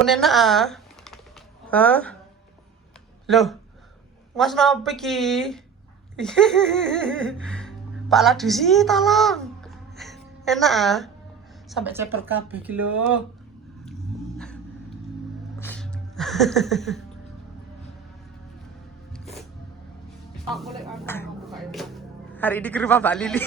Enak ah. Hah? Loh. Mas napa iki? Pak Ladusi tolong. Enak ah. Sampai cepet kabeh iki lho. Hari ini ke rumah Mbak Lili.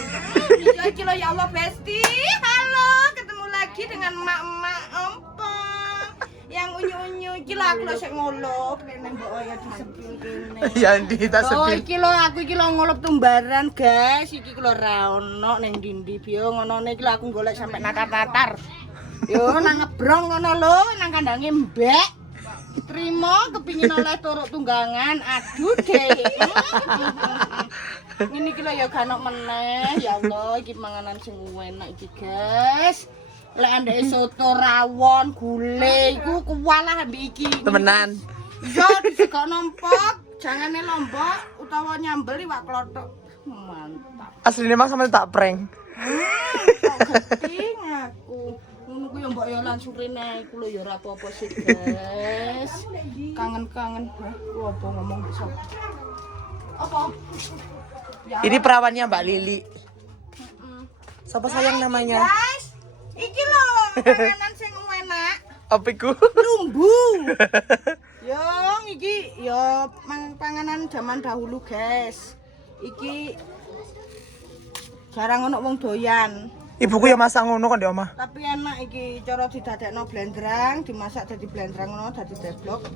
Iya iki lho ya Allah Besti. Halo, ketemu lagi dengan emak-emak ompong yang unyu-unyu iki lho aku lho sik ngolop kene mbok ya disepil kene. Ya ndi ta Oh sepil. iki lho aku iki lho ngolop tumbaran guys. Iki lho ra ono ning ndi-ndi biyo ngonone iki lho aku golek sampai natar-natar. Yo nang ngebrong ngono lho nang kandange mbek. Trimo kepingin oleh turuk tunggangan, aduh deh. Ini iki lho ya ganok meneh, ya Allah iki manganan sing enak iki, guys. Lek andeke soto rawon, gulai iku kuwalah ambek iki. Temenan. Yo disegok nompok, jangane lombok utawa nyambel iwak klothok. Mantap. Asline Mas sampe tak prank. Kok geting aku. Ngono ku yo mbok yo langsung rene iku lho ya ora apa-apa sih, guys. Kangen-kangen. Hah, ku apa ngomong bisa. Apa? Ya, Ini perawannya Mbak Lili. Siapa sayang namanya? guys, iki lho panganan sing enak. Apa iku? Lumbu. Yo, iki yo panganan zaman dahulu, guys. Iki jarang ono wong doyan. Ibuku ya masak ngono kan di omah. Tapi enak iki cara didadekno blendrang, dimasak dadi blendrang ngono dadi deblok.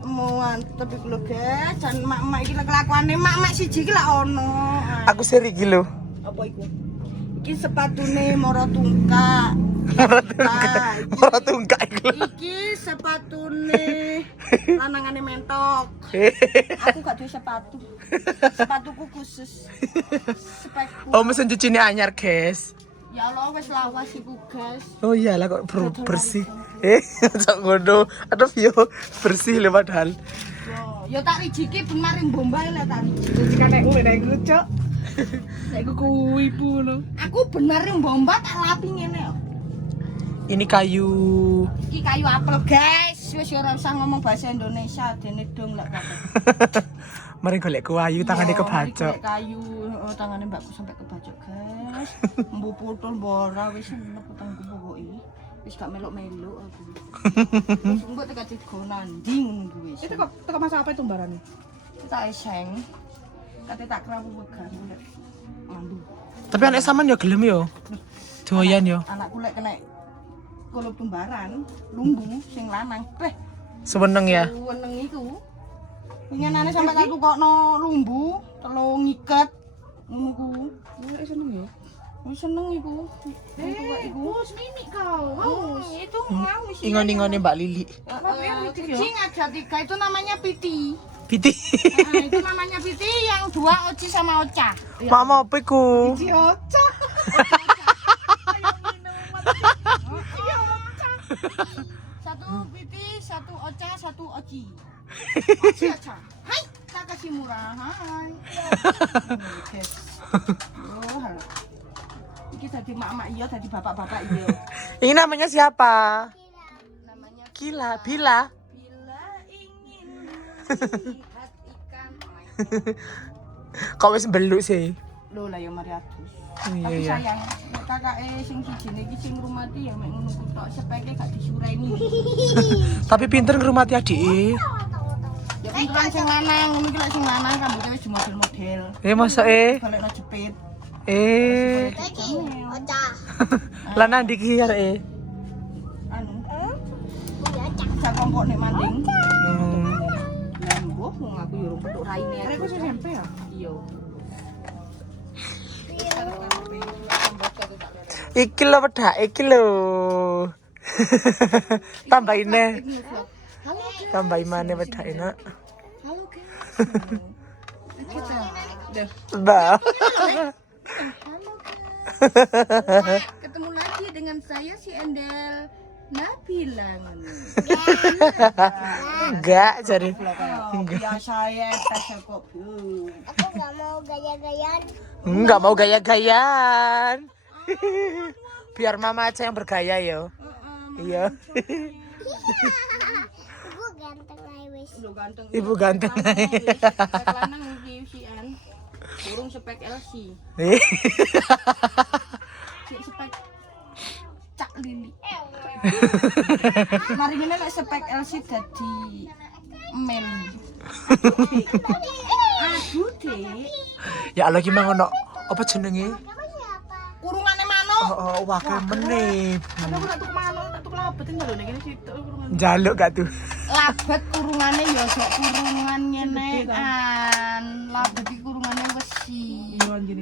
Mantep iki lho, guys. Jan mak-mak iki kelakuane mak-mak siji iki lak ono. Aku seri iki lho. Apa iku? Iki sepatune Moro Tungkak. Ora tunggak iki lho. Iki sepatune lanangane mentok. Aku gak duwe sepatu. Sepatuku khusus. Spekku. Oh, mesin cuci ini anyar, guys. Ya Allah wis lawas iku, guys. Oh iyalah kok bersih. Cok ngono. Aduh yo bersih lho padahal. Yo tak rijiki ben mari Bombay lek tak rijiki kan nek ngene iku, Cok. Nek iku kuwi lho. Aku bener Bombay tak lapi ngene yo. Ini kayu. Iki kayu apel, guys. Wis ora usah ngomong bahasa Indonesia dene dong lek kabeh. Mari golek kayu tangane kebacok. Kayu, oh, tangane mbakku sampai kebacok, guys. Mbu putul ora wis enek utangku pokoke. Wis gak melok-melok aku. Wis mbok tekan digonandi ngono kuwi wis. Itu kok masak apa itu barane? Tak eseng. Kate tak krawu wegan lek mandu. Tapi anak sampean yo gelem yo. Doyan yo. Anakku lek kena kolup tumbaran, lumbu sing lanang. Beh, Seweneng ya. weneng iku. Winginane sampe tak tukokno lumbu, telung ngiket ngono ku. Ora seneng ya. Wis seneng iku. Iku. Bos mimik kau. Itu mau isi. Ingon-ingone Mbak Lili. Kucing ada 3 itu namanya Piti. Piti. Nah, itu namanya Piti yang 2 Oci sama Oca. Mama apa iku? Dioca. Satu Piti, 1 Oca, 1 Oci. Oci Oca. Hai, tak kasih murah. Hai. Guys. Oh, iki tadi mak-mak iya, tadi bapak-bapak iya. Ini namanya siapa? Namanya Kila, Bila. Bila ingin melihat ikan. Kok wis mbeluk sih? Loh lah ya mari adus. Iya Tapi iya. sayang, kakake sing sijine iki sing ngrumati ya mek ngono tok sepeke gak disureni. Tapi pinter ngrumati adike. Ya pinteran sing lanang, ngono iki lek sing lanang rambutnya wis model-model. Masa Balekno jepit. Oca. Lah nang ndi ki areke? Anu. Jak kongkok nek manding. Lah mbuh wong aku yo rung petuk raine. Arek ku SMP ya? Iya. Iki lho pedak, iki lho. Tambahin Tambahin maneh pedak enak. Halo guys. Kita. Mbak. Ketemu lagi dengan saya si Endel Nabila. Enggak, jadi. Biasa ya, biasa kok. Aku enggak mau gaya-gayaan. Enggak mau gaya-gayaan. Biar mama aja yang bergaya yo. Iya. Ibu ganteng ae wis. Lho ganteng. Ibu ganteng ae. Spek lanang iki usian. Burung spek LC. Spek Cak Lili. Mari ngene lek spek LC dadi Meli. Aduh, Dek. Ya Allah ki mang ono apa jenenge? Kurungane manuk. Oh, wakil meneh. Ada aku tak manuk, tak labet lho nek kene sitok kurungan. Jaluk gak tuh? Labet kurungane ya sok kurungan nyenekan. Labet iki kurungane besi.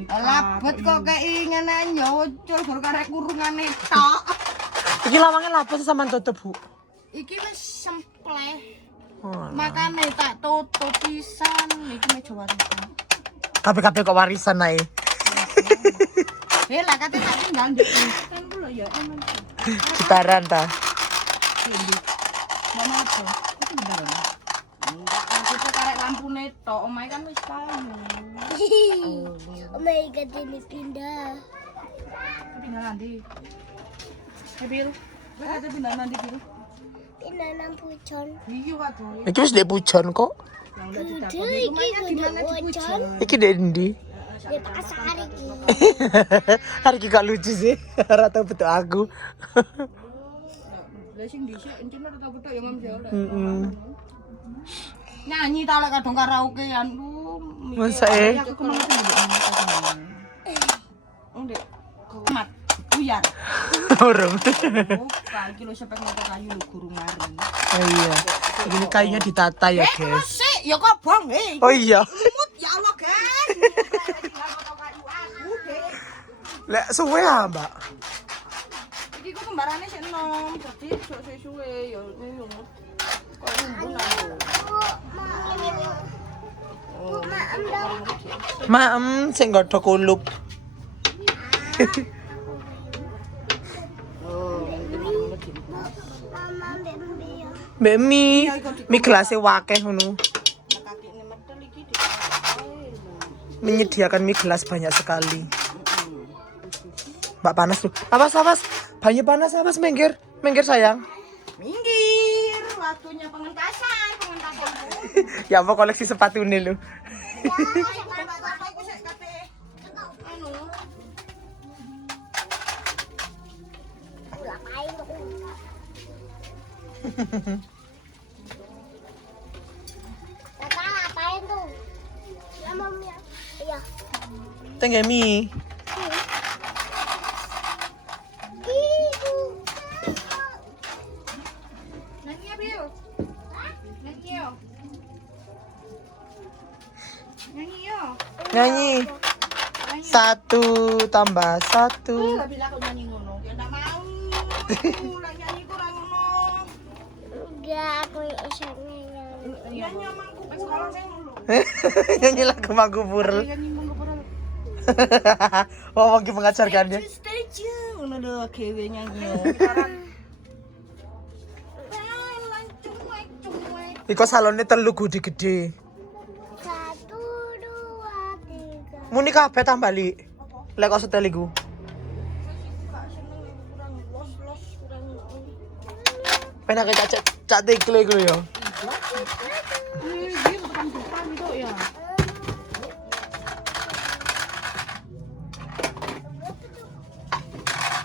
Labet kok kei ngene ya ucul baru karek kurungane tok. Iki lawange lapis sampean tutup, Bu. Iki wis sempleh. Oh, Makane tak tutup pisan iki meja warisan. kabeh-kabeh kok warisan ae. Lah kate tak tinggal ndek kan lho ya emang. Gitaran ta. Mana apa? Itu bener. Enggak, aku karek lampune tok, omahe kan wis kayu. Oh my god, ini pindah. Tinggal nanti. Bil. Lah ada pindah nanti bil. Pindah nang pucon. Iya waduh. Iki wis ndek pujon kok. Yang udah Kudu ditakoni iki rumahnya di mana kudu di pucon. Pujon. Iki ndek endi? Di pasar iki. Hari iki gak lucu sih. Ora tau betul aku. Lah sing dhisik encen ora tau betok ya Mam ya. Heeh. Nyanyi ta lek kadang karaokean lu. Masa Aku kemana tuh Ndek. Mat. Buyar. Orang. Kayu kilo sepek motor kayu lu guru mari. Oh iya. Ini kayunya ditata ya, guys. Sik, ya kok bong, Oh iya. Lumut ya Allah, guys. Lek suwe ah, Mbak. Iki ku kembarane sik enom, dadi sok suwe ya ngono. Kok ngumbul aku. Sing godhok kulup. Mama bembe ya. Mbak mi gelasnya wakeh ngono. Kakine medel iki dipakai. Menyediakan mie gelas banyak sekali. Mbak panas tuh. Awas. Banyak panas, awas minggir. Minggir sayang. Minggir, waktunya pengentasan. Ya apa koleksi sepatu nih lu. Ngapain tuh? Kakak ngapain tuh? Lama ya. Iya. Tengah mie. Gitu. Nyanyi ya, Bil. Nyanyi ya. Nyanyi ya. Nyanyi. 1 tambah 1. Lah bila aku nyanyi ngono, ya ndak mau. Lah nyanyi ku ora ngono. Enggak, aku iso nyanyi. Nyanyi amangku pas sekolah saya ngono. Nyanyi lagu Mangku Purl. Nyanyi monggo pura. Wong ki mengajarkannya. Stay tune ngono lho gawe nyanyi. Iko salonnya telu gede-gede. 1, 2, 3. Muni kabeh tak bali. Lek kok setel iku. Penake cak tikle iku ya. Dia bukan depan itu ya.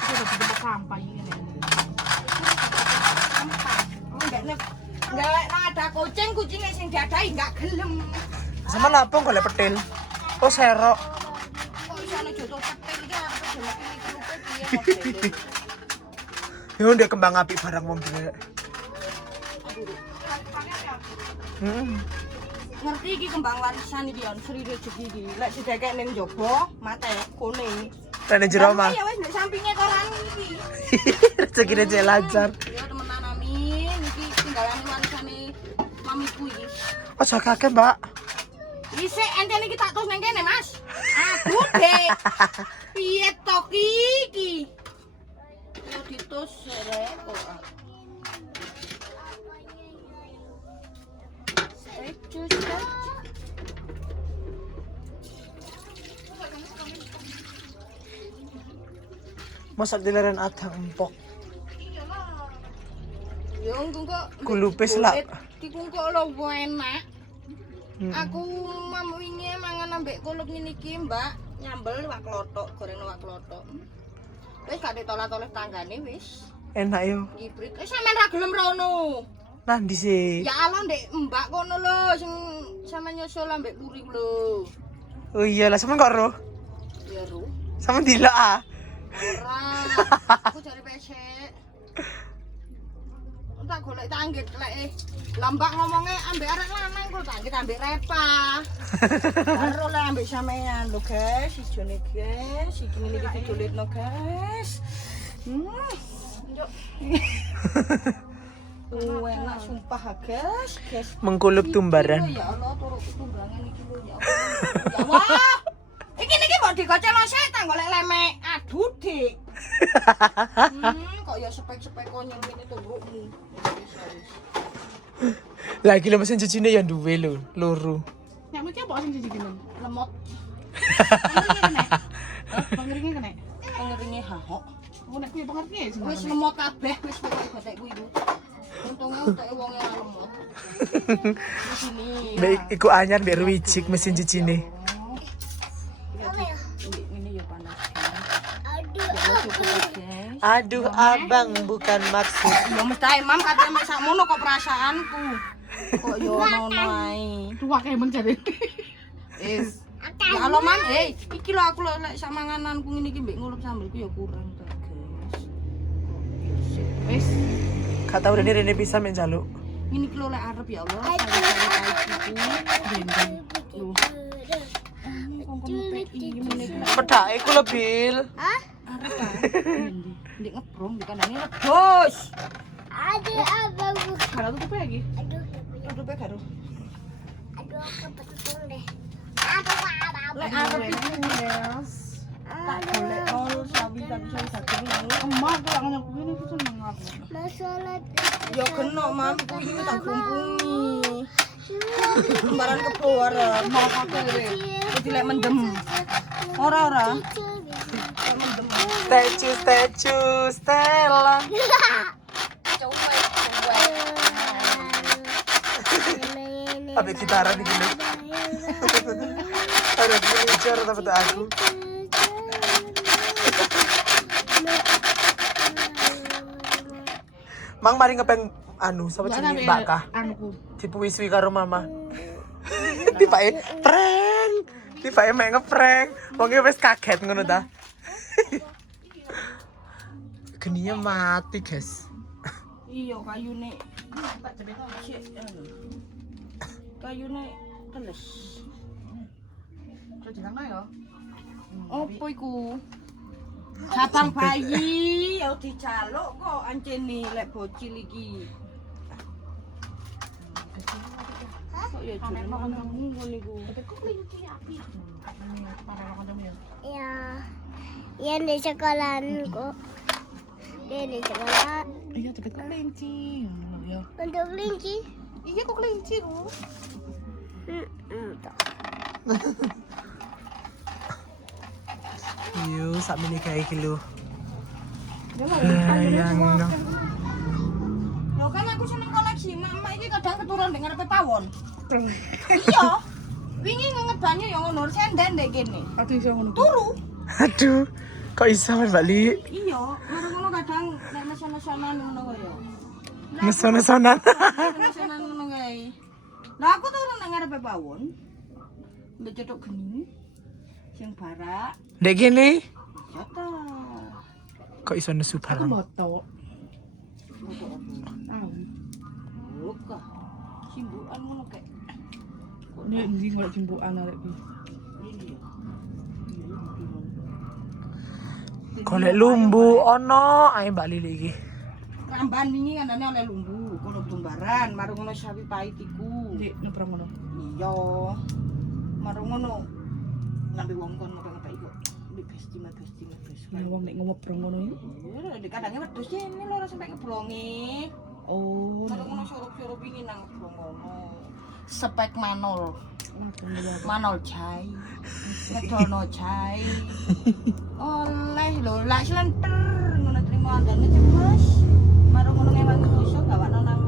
Itu udah di sampah ini. Enggak ada kucingnya sing diadai enggak gelem. Sama lapong golek petil. Oh serok. Kok isane jodoh petil iki apa jelek iki rupe piye modele. Yo ndek kembang api barang wong drek. Ngerti iki kembang warisan iki on Sri Rezeki iki. Lek didekek ning njaba, mate kone. Rene jero mah. Ya wis ndek sampinge koran iki. Rezekine cek lancar. Ya temenan amin iki tinggalane warisane mamiku iki. Aja kakek, Mbak. Isik entene iki tak tos ning kene, Mas. Aduh, Dek. Piye to iki? Ya ditus rek kok. Masak dilaran atang empok. Yo kok Kulupis lah. dikungkuk lho enak. Aku mam wingi mangan ambek kulup ngene iki, Mbak. Nyambel wak klothok, goreng wak klothok. Wis gak ditolak-tolak tanggane wis. Enak yo. Hibrid. Wis sampean ra gelem rono. Nanti sih. Ya Allah ndek Mbak kono lho sing sampean nyusul ambek puri lho. Oh iya lah, sama kok roh. Ya ru. Sama dilak ah. Ora. Aku cari PC. Tak golek tanggit lek lambak ngomongnya ambek arek lanang kok tanggit ambek Repa. Karo lek ambek sampean lho guys, ijone guys, iki ngene iki ditulitno guys. Yuk. Enak sumpah guys, guys. Mengkulup tumbaran. Ya Allah, turut tumbangan iki lho ya Allah. Ya Allah. Iki niki mbok digocel setan golek lemek. Aduh, Dik. Kok ya spek-spek kok nyemene turukmu. Lagi lho mesin cucine ya duwe lho, loro. Yang mesti apa sing dijigine? Lemot. Pengiringnya kena. Pengeringe hahok. Oh nek kuwi pengerti sih. Wis lemot kabeh wis gotekku iku. Untunge uteke wonge ora lemot. Di sini. Mbak iku anyar mbak Ruwijik mesin cucine. Ini ya panas. Aduh abang bukan maksud. Ya mesti Mam kate mek sakmono kok perasaanku. Kok yo ono ae. Tuwa kayak mencari. Wis. Ya Allah Mam, iki lho aku lek sak mangananku ngene iki mbek ngulup sambelku ya kurang ta, guys. Wis. Gak tau Rene bisa menjaluk. Ini iki lho lek arep ya Allah. Pedak iku lebil. Arep ta? Ndek ngebrong di kandane ledus. Aduh, abang bukan. Kalau tutup lagi. Aduh, Aduh pe karo. aduh, aku betul deh. Aduh, abang. Lek arep iku tak golek nol sawi satu Emak kok yang nyapu ini aku seneng aku. Masalah. ya kena Mam, kuwi iki tak gumpungi. Kembaran keluar mau kakek. Jadi lek mendem. Ora. Lek mendem. Statue Stella. Apa gitaran iki lho. Ada bicara tapi tak aku. Mang mari ngepeng anu sapa jenenge Mbak Kah. Anuku. Dipuisi karo mama. Tibake prank. Tibake mek ngeprank. Wong wis kaget ngono ta. Geninya mati, guys. Iya kayune. Kayune teles. Terus jeneng ya. Opo iku? Sabang bayi ya dijaluk kok ancene lek bocil iki. Kok ya jeneng ngono iku. Kok kelinci api. Para kanca ya. Ya, yang di sekolahku. Dia di sekolah Iya, cepet kelinci. Ya. untuk kelinci. Iya kok kelinci kok. Yo, sak mini kayak iki lho. Ya lah. Yang Lho kan aku seneng koleksi, mama iki kadang keturun ning ngarepe pawon. Iya. Wingi ngenget banyu ya ngono, senden ndek kene. Aduh iso ngono. Turu. aduh, kok iso men Bali? Iya, karo ngono kadang nek meson-mesonan ngono kaya. Meson-mesonan. Mesonan ngono kae. Lah aku turun nang ngarepe pawon. Mbek cetok geni. Sing barak, Dek gini, ya ta. kok iso nesu Aku barang? moto. Buka. Simbukan ngono kae. Nek ndi golek jembukan arek iki. Ini ya. Golek lumbu ono ae Mbak Lili iki. Ramban wingi kandane oleh lumbu, kono tumbaran, marung ngono sawi pahit iku. Dik nebrang ngono. Iya. Marung ngono. Ngambil wong kono ngapa iku. Mbek besti. Ya wong nek ngobrol ngono iki. Iya, di kadangnya wedhus ini lho sampai keblongi. Oh. Marung ngono surup-surup wingi nang keblong ngono. Spek manol. Waduh ya. Manol jai. Ngedono jai. Oleh lho, lak slenter ngono trimo andane cemas. Marung ngono ngewangi iso gawakno nang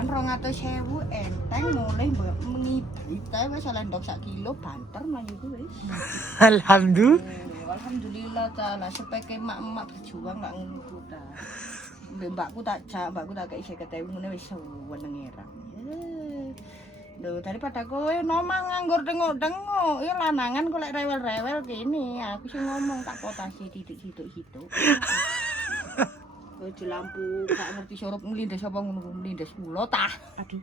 bulan 200.000 enteng mulai ngibrit wis lendok 1 kilo banter mlayu ku wis. Alhamdulillah ta, lah sepeke emak-emak berjuang gak ngono ku ta. Mbakku tak kei 50.000 ngene wis seneng erang. Lho daripada kowe nomang nganggur tengok-tengok, ya lanangan kok lek rewel-rewel kene, aku sing ngomong tak potasi titik-titik. Di lampu gak ngerti surup nglindes apa ngono nglindes kula tah. Aduh.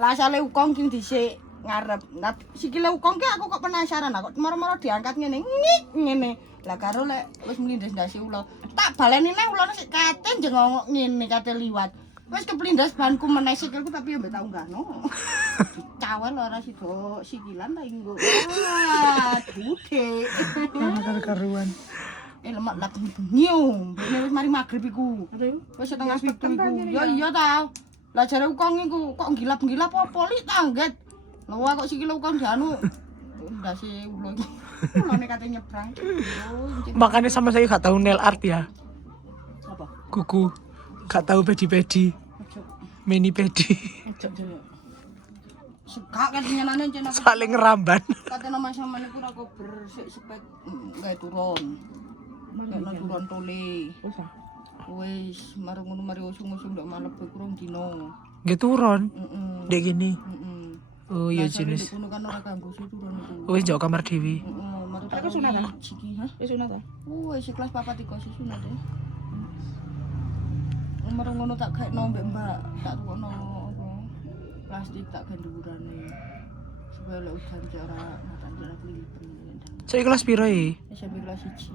Lah asale ukong ki dhisik ngarep. Nah, sikile ukong ki aku kok penasaran kok moro-moro diangkat ngene ngene. Lah karo lek wis nglindes ndase ula, tak baleni neh ulane sik kate jengongok ngene kate liwat. Wis keplindas banku meneh sikilku tapi yo mbek tak unggahno. Cawel ora sido sikilan ta inggo. Wah, budhe. Karuan. Lemak lak nyium. Bene wis mari magrib iku. Wis setengah 7 iku. Ya iya ta. Lah jare ukong iku kok gilap-gilap apa li tangget. Lha kok sikile ukong dianu ndase ulo iki. Ulane kate nyebrang. Makanya sama saya gak tahu nail art ya. Apa? Kuku. Gak tahu pedi-pedi. Mini pedi. Sekak kan nyenane cen aku. Saling ngeramban. Katene mas-mas niku ora kober sik sepet gawe turun. Nek turun tole. Wis marung ngono mari usung-usung ndok malep kurang dino. Nggih turun. Heeh. Dek gini. Heeh. Oh iya jenis. Ngono kan ora kanggo turun iku. Wis jauh kamar dewi. Heeh, mari tak sunat ta? Iki, ha? Wis sunat ta? Wis kelas 4 3 sunat ya. Marung ngono tak gaekno mbek Mbak, tak tukono apa? Plastik tak gendurane. Supaya lek udan ora tak jarak klipen. Saya kelas piro ya? SMP kelas 1.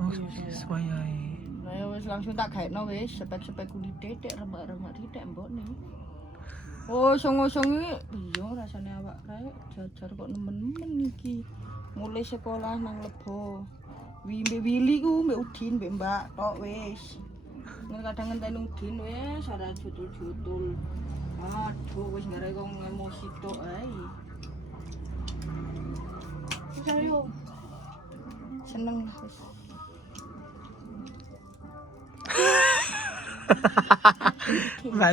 Oh, sesuai. Nah ya wis langsung tak gaekno wis sepek-sepek kulite tek remak-remak titik mbokne. Oh, song-song iki iya rasane awak rek jajar kok nemen-nemen iki. Mulai sekolah nang Lebo. Mbek Willy ku mbek Udin mbek Mbak tok wis. Nek kadang ngenteni Udin wis ora jutul-jutul. Aduh wis ngare kok emosi tok ae. Ayo. Seneng wis. Mbak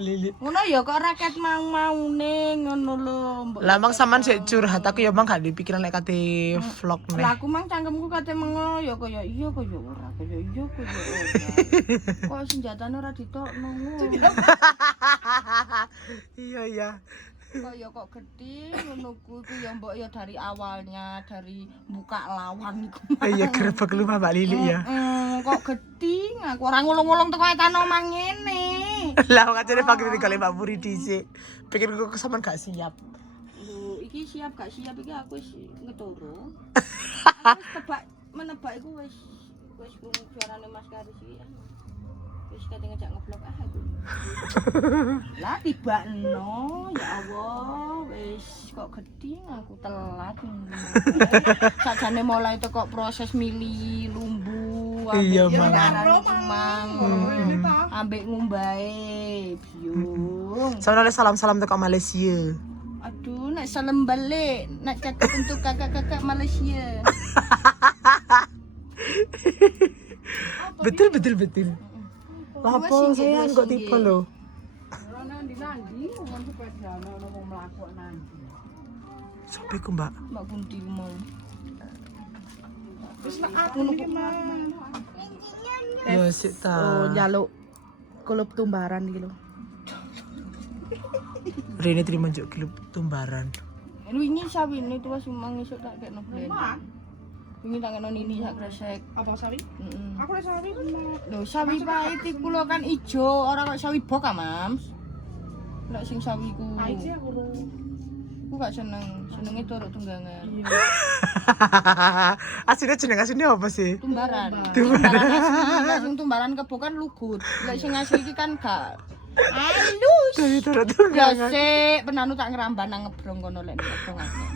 Lili. Ngono ya kok rakyat mau-maune ngono lho. Lah mang sampean sik curhat aku ya mang gak dipikiran lek kate vlog neh. Lah aku mang cangkemku kate mengo ya kaya iya kaya ora, kaya iya kaya ora. Kok senjatane ora ditokno. Iya. Kaya kok gedhe ngono ku iku ya mbok ya dari awalnya dari buka lawan iku. Iya grebek lu Mbak Lili ya. Kok gedhe aku ora ngulung-ngulung teko etan omah ngene. Lah kacane pagi kali Mbak Puri dhisik. Pikir kok sampean gak siap. Lho, iki siap gak siap iki aku wis ngeturu. Aku menebak iku wis juarane Mas Karis iki. Wis kate ngejak ngeblok aku. Lah tibakno ya Allah wis kok gedhe aku telat. Sakjane mulai teko proses mili lumbu Iya, Mang. Ambek ngumbahe biung. Soalnya salam-salam teko Malaysia. Aduh, nak salam balik, nak cakap untuk kakak-kakak Malaysia. Betul. Lapo sayang kok tipe lo. Ora nandi-nandi wong sepeda ono wong mlaku nandi. Sopo iku Mbak? Mbak Kunti mau. Wis nek aku iki mah. Ya sik ta. Njaluk klub tumbaran iki lho. Rene terima njuk klub tumbaran. Wingi sawine tuwa sumang esuk tak kekno blend. Wingi tak kekno nini sak kresek. Apa sawi? Heeh. Aku wis sawi. Lho sawi pahit iku lho kan ijo, ora kok sawi bok ah, Mams. Lek sing sawi ku. Iki aku Aku gak senenge turuk tunggangan. Aslinya apa sih? Tumbaran asli, lek sing tumbaran kebo kan lugut. Lek sing asli iki kan gak halus. Dari turut Ya tunggangan. sik, penanu tak ngeramban nang ngebrong kono lek ngebrong akeh.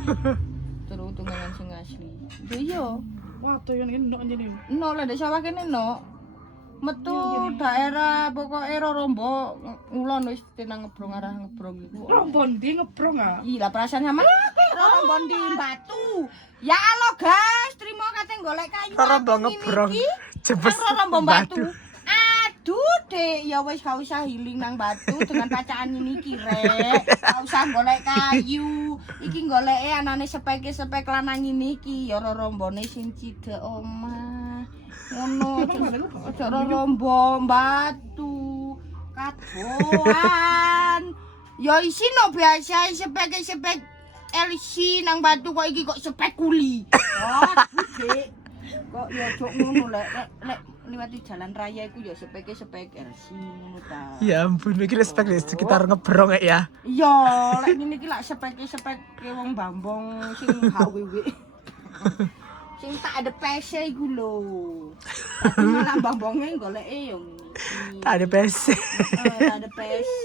Turuk tunggangan sing asli. Iya. waduh yen endok njene. No lek ndek sawah kene no. Metu daerah pokoke Rorombo ngulon wis tenang ngebrong arah ngebrong iku. Rombo ndi ngebrong ah? Iya perasaan sama Rorombo di Batu. Ya Allah guys, terima kate golek kayu. Rorombo ngebrong. Jebes Rorombo Batu. Dudek ya wis gak usah healing nang batu dengan pacaan ini iki rek. Gak usah golek kayu. Iki goleke anane sepek lanang ini iki ya rombone sing cidek omah. Ngono aja rombong batu. Kadoan. Ya isino biasa sepek LC nang batu kok iki kok spekuli. Oh, Dek. Kok ya jok ngono lek liwati jalan raya iku ya spek LC ngono ta. Ya ampun, iki respek sekitar ngebrong ya. Iya, lek ngene iki lak spek wong Bambang sing HWW. Sing tak ada PC iku lho. Tapi malah Bambonge goleke yo ngene. Tak ada PC. Tak ada PC.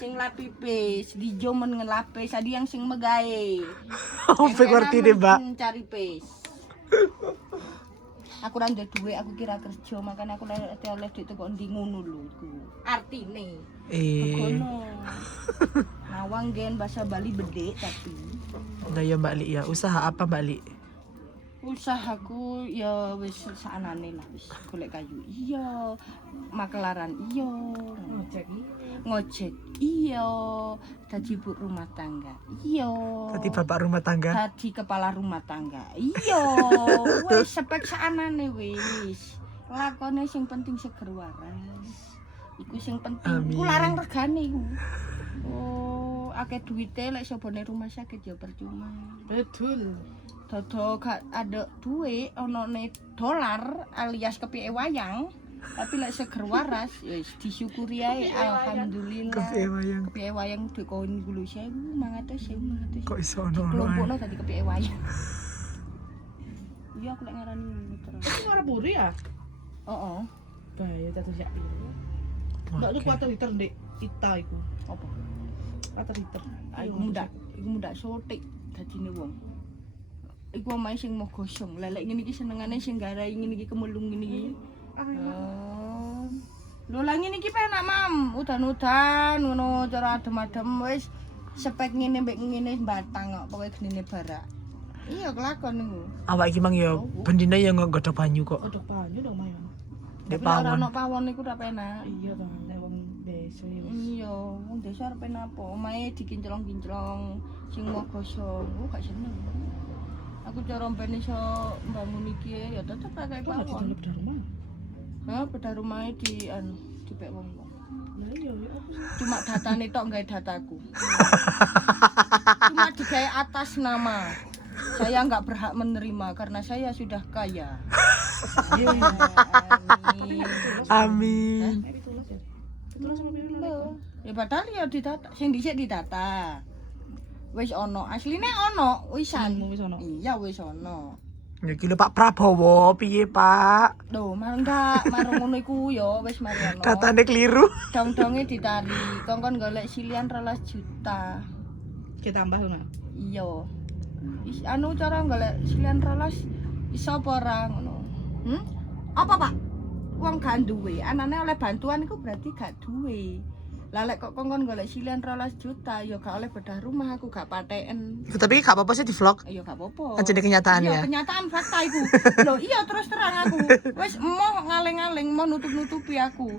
Sing lapis dijo men ngelapis adi yang sing megawe. Oh, ngerti deh, Mbak. Cari pes. Aku ra ndek dhuwit, aku kira kerja, makanya aku oleh duit teko ndi ngono lho iku. Artine. Ngono. Nawang gen bahasa Bali bedek tapi. Nah ya Mbak Li ya, usaha apa Mbak Li? Usahaku ya wis saanane lah wis golek kayu. Iya, makelaran iya. Ngojek iya, dadi ibu rumah tangga iya, Tadi bapak rumah tangga. dadi kepala rumah tangga iya. Wis spek saanane wis. Lakone sing penting seger waras. Iku sing penting. Amin. Iku larang regane iku. Oh, akeh duwite lek sobone rumah sakit ya percuma. Betul. Dodo gak ada duit ono ne dolar alias kepiye wayang. Tapi lek seger waras ya wis disyukuri ae alhamdulillah. Kepiye wayang duit koin 10.000, 500.000. Kok iso ono Kelompokno dadi kepiye wayang. Iya aku lek ngarani ngono terus. Itu marah buri ya? Heeh. Bahaya tato sak piro. Mbak lu kuat liter ndek ita iku. Apa? 4 liter. Iku mudak sotik dadine wong. Iku omahe sing mau gosong. Lelek ngene iki senengane sing garai ngene iki kemulung ngene iki. Lho lah ngene iki penak mam, udan-udan ngono cara adem-adem wis spek ngene mbek ngene batang kok pokoke genine barak. Iya kelakon niku. Awak iki mang ya bendina ya nggodhog banyu kok. Godhog banyu dong mayon. Di Tapi ora pawon. ono pawon niku ora penak. Iya to, nek wong desa ya wis. Iya, wong desa arep penak apa? Omahe dikinclong-kinclong sing mau gosong. Gak seneng. Aku cara mben iso mbangun iki ya tetep pakai Kok enggak pawon. di bedah rumah? Hah, bedah rumahnya di dipek wong-wong. Lah iya ya apa sih? Cuma datane tok nggawe dataku. Cuma digawe atas nama. Saya nggak berhak menerima karena saya sudah kaya. Iya iya. Amin. Amin. Nek ditulis ya. Ditulis sama piro lho? Ya padahal ya didata, sing dhisik didata. Wis ono, asline ono wisan. Wis ono. Iya wis ono. Ya iki lho Pak Prabowo, piye Pak? Loh, enggak, marung ngono iku ya wis mari ono. Katane keliru. Dong-donge ditari, kongkon golek silian 12 juta. Kita tambah ngono. Iya. Anu cara golek silian 12 iso apa ora ngono. Apa, Pak? Wong gak duwe, anane oleh bantuan iku berarti gak duwe. Lah lek kok kongkon golek silian 12 juta ya gak oleh bedah rumah aku gak pateken. Tapi gak apa-apa sih di vlog. Ya gak apa-apa. Kan jadi kenyataan Iya, ya. kenyataan fakta iku. Loh, iya terus terang aku. Wis emoh ngaling-aling mau nutup-nutupi aku.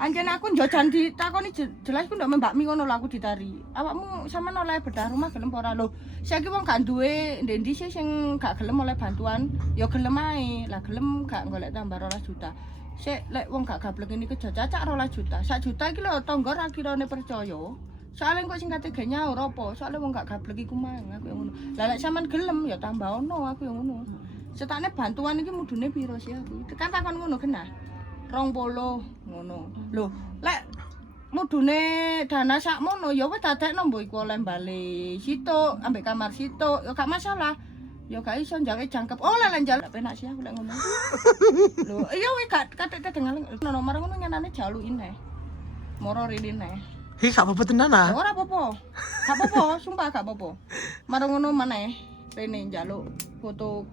Anjen aku njojan ditakoni jelas ku ndak mbakmi ngono lho aku ditari. Awakmu sampean oleh bedah rumah gelem ora lho. Saiki wong gak duwe ndendi sih sing gak gelem oleh bantuan, ya gelem ae. Lah gelem gak golek tambah 12 juta. Sik lek wong gak gablek ini kejo cacak 12 juta. 1 juta iki lho tangga ra kirane percaya. Soale kok sing kate ge nyaur apa? Soale wong gak gablek iku mang aku yang ngono. Lah lek sampean gelem ya tambah ono aku yang ngono. Setakne bantuan iki mudune piro sih aku? Tekan takon ngono genah. 20 ngono. Lho, lek mudune dana sakmono ya wis dadekno mbok iku oleh bali situk ambek kamar situk ya gak masalah. Ya gak iso njawe jangkep. Oh lek njaluk penak sih aku lek ngono. Lho, iya wis gak katek dengal. Nomor ngono nyenane jalukin moro ririne. Hi gak apa-apa tenan ah. Ya ora apa-apa. Gak apa-apa, sumpah gak apa-apa. Marang ngono maneh rene njaluk foto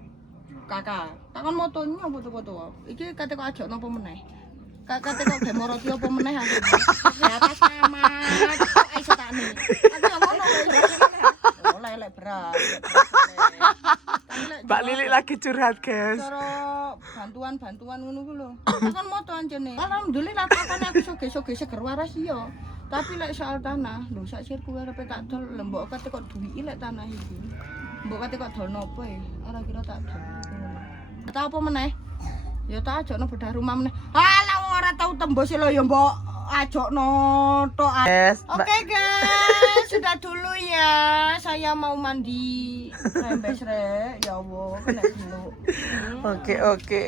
kakak. Takon motonya foto-foto. Iki kate kok ajak napa meneh. Kate kok ge moro ki apa meneh aku. Ya atas nama. Kok iso takne. Aku ya ngono wis. Oleh lek berat. Mbak Lili lagi curhat, guys. Cara bantuan bantuan ngono ku lho. Kan moto anjene. Alhamdulillah takon aku soge-soge seger waras iya. Tapi lek soal tanah, lho sak sirku arep tak dol lembok kate kok duwiki lek tanah iki. Mbok kate kok dol nopo e? Ora kira tak dol. Tak apa meneh? Ya tak ajokno bedah rumah meneh. Alah wong ora tau tembus lho ya mbok ajokno tok. Yes. Oke guys, sudah dulu ya. Saya mau mandi. Rembes rek, ya Allah, kena dulu. Oke. Oke,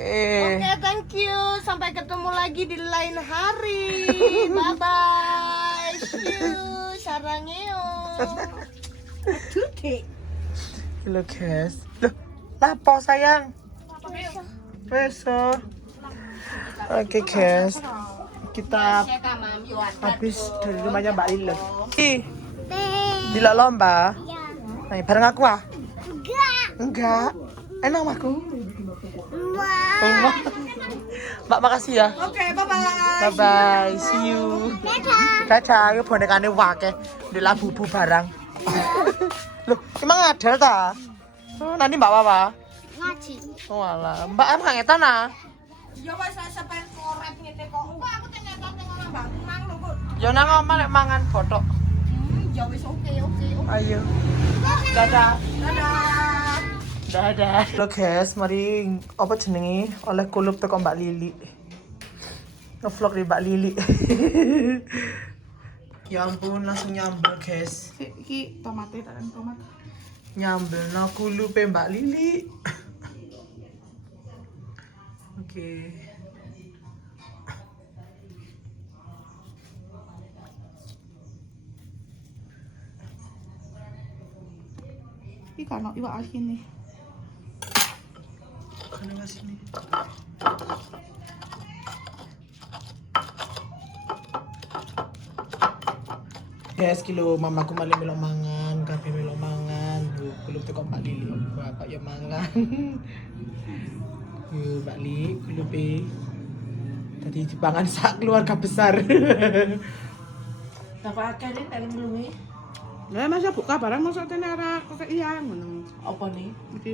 thank you. Sampai ketemu lagi di lain hari. Bye bye. See you. Sarangeo. Tutik. Halo guys. Loh, lapo sayang? Peso. Oke guys. Kita habis dari rumahnya Mbak Lila. Dilok lomba? Ya. Nah, bareng aku ah? Enggak. Enggak. Enak sama aku? Wah. Mbak makasih ya. Oke, bye bye. Bye bye. See you. Dadah. Ini bonekane wake. Di labubu barang. Loh, emang ada ta? Oh, nanti Mbak apa? Ngaji. Oh alah. Mbak em kangetan ah. Ya wis sampean korep ngene kok. Enggak aku ternyata ngono Mbak mang lho kok. Ya nang omah nek mangan botok. Ya wis oke. Ayo. Dadah. Dadah. Halo guys, mari apa jenenge oleh kulup teko Mbak Lili. Ngevlog di Mbak Lili. Ya ampun, langsung nyambel guys. Iki tomate tak tomat. Nyambel no kulupe Mbak Lili. Oke. Iki kan iwak asin nih. Kana sini. Guys, kilo mamaku malah melok mangan, kabeh melok mangan. Kulup teko Mbak Lili, bapak ya mangan. Yo Mbak Li, kulupe. Tadi dipangan sak keluarga besar. Apa akeh nek nglungi? Lah masa buka barang masuk tene ora kok iya ngono. Apa nih? Iki